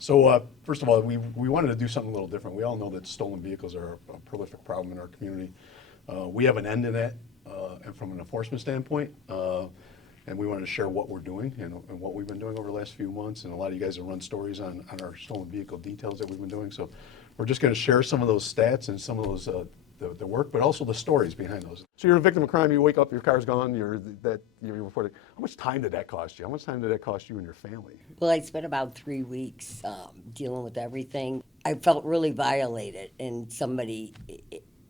So first of all, we wanted to do something a little different. We all know that stolen vehicles are a prolific problem in our community. We have an end in that, and from an enforcement standpoint, and we wanted to share what we're doing and what we've been doing over the last few months. And a lot of you guys have run stories on our stolen vehicle details that we've been doing. So we're just going to share some of those stats and some of those the work, but also the stories behind those. So you're a victim of crime. You wake up, your car's gone. You're reported. How much time did that cost you? How much time did that cost you and your family? Well, I spent about 3 weeks dealing with everything. I felt really violated, and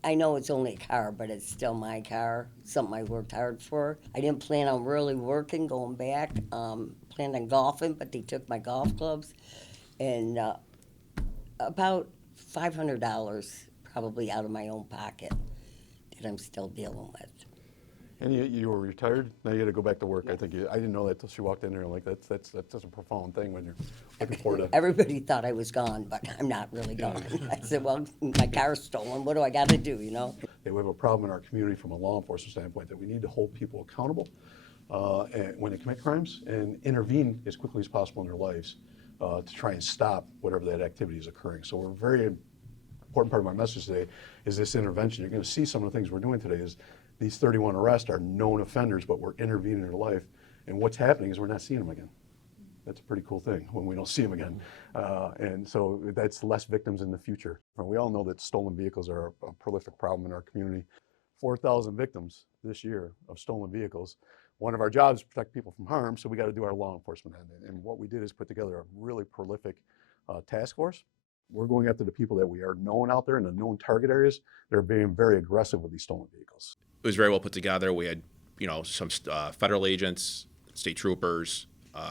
I know it's only a car, but it's still my car, something I worked hard for. I didn't plan on really working, going back, planned on golfing, but they took my golf clubs, and about $500 probably out of my own pocket that I'm still dealing with. And you were retired. Now you got to go back to work. I think I didn't know that till she walked in there. Like that's such a profound thing when you're looking forward to. Everybody thought I was gone, but I'm not really gone. I said, well, my car's stolen. What do I got to do, you know? We have a problem in our community from a law enforcement standpoint that we need to hold people accountable and when they commit crimes and intervene as quickly as possible in their lives to try and stop whatever that activity is occurring. So we're very important part of my message today is this intervention. You're going to see some of the things we're doing today is these 31 arrests are known offenders, but we're intervening in their life. And what's happening is we're not seeing them again. That's a pretty cool thing when we don't see them again. And so that's less victims in the future. And we all know that stolen vehicles are a prolific problem in our community. 4,000 victims this year of stolen vehicles. One of our jobs is to protect people from harm, so we got to do our law enforcement end. And what we did is put together a really prolific task force. We're going after the people that we are known out there in the known target areas. They're being very aggressive with these stolen vehicles. It was very well put together. We had, some federal agents, state troopers,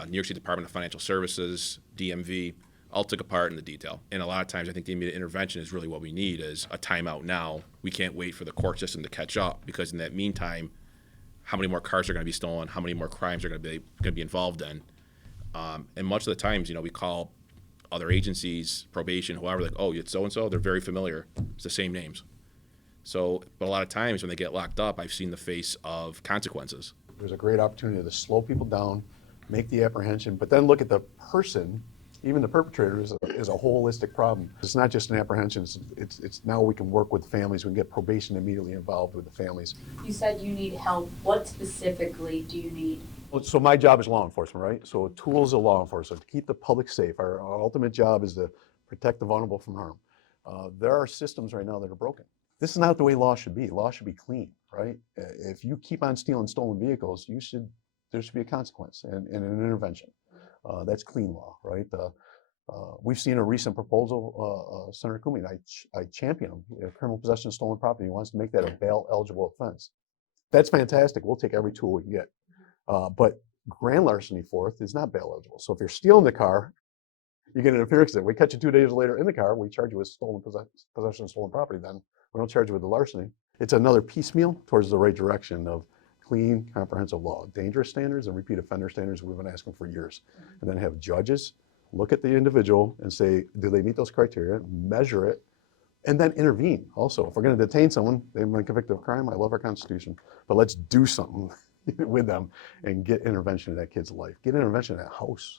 New York State Department of Financial Services, DMV, all took a part in the detail. And a lot of times I think the immediate intervention is really what we need is a timeout now. We can't wait for the court system to catch up because in that meantime, how many more cars are going to be stolen? How many more crimes are going to be involved in? And much of the times, we call other agencies, probation, whoever, like, oh, it's so-and-so, they're very familiar. It's the same names. So, but a lot of times when they get locked up, I've seen the face of consequences. There's a great opportunity to slow people down, make the apprehension, but then look at the person, even the perpetrator is a holistic problem. It's not just an apprehension, it's now we can work with families, we can get probation immediately involved with the families. You said you need help. What specifically do you need? So my job is law enforcement, right? So tools of law enforcement, to keep the public safe. Our ultimate job is to protect the vulnerable from harm. There are systems right now that are broken. This is not the way law should be. Law should be clean, right? If you keep on stealing stolen vehicles, there should be a consequence and an intervention. That's clean law, right? We've seen a recent proposal, Senator Kumi, and I champion him, criminal possession of stolen property. He wants to make that a bail-eligible offense. That's fantastic. We'll take every tool we can get. But grand larceny fourth is not bail eligible. So if you're stealing the car, you get an appearance that we catch you 2 days later in the car, we charge you with possession of stolen property then. We don't charge you with the larceny. It's another piecemeal towards the right direction of clean, comprehensive law, dangerous standards and repeat offender standards we've been asking for years. And then have judges look at the individual and say, do they meet those criteria, measure it, and then intervene. Also, if we're going to detain someone, they've been convicted of crime, I love our Constitution, but let's do something with them and get intervention in that kid's life. Get intervention in that house.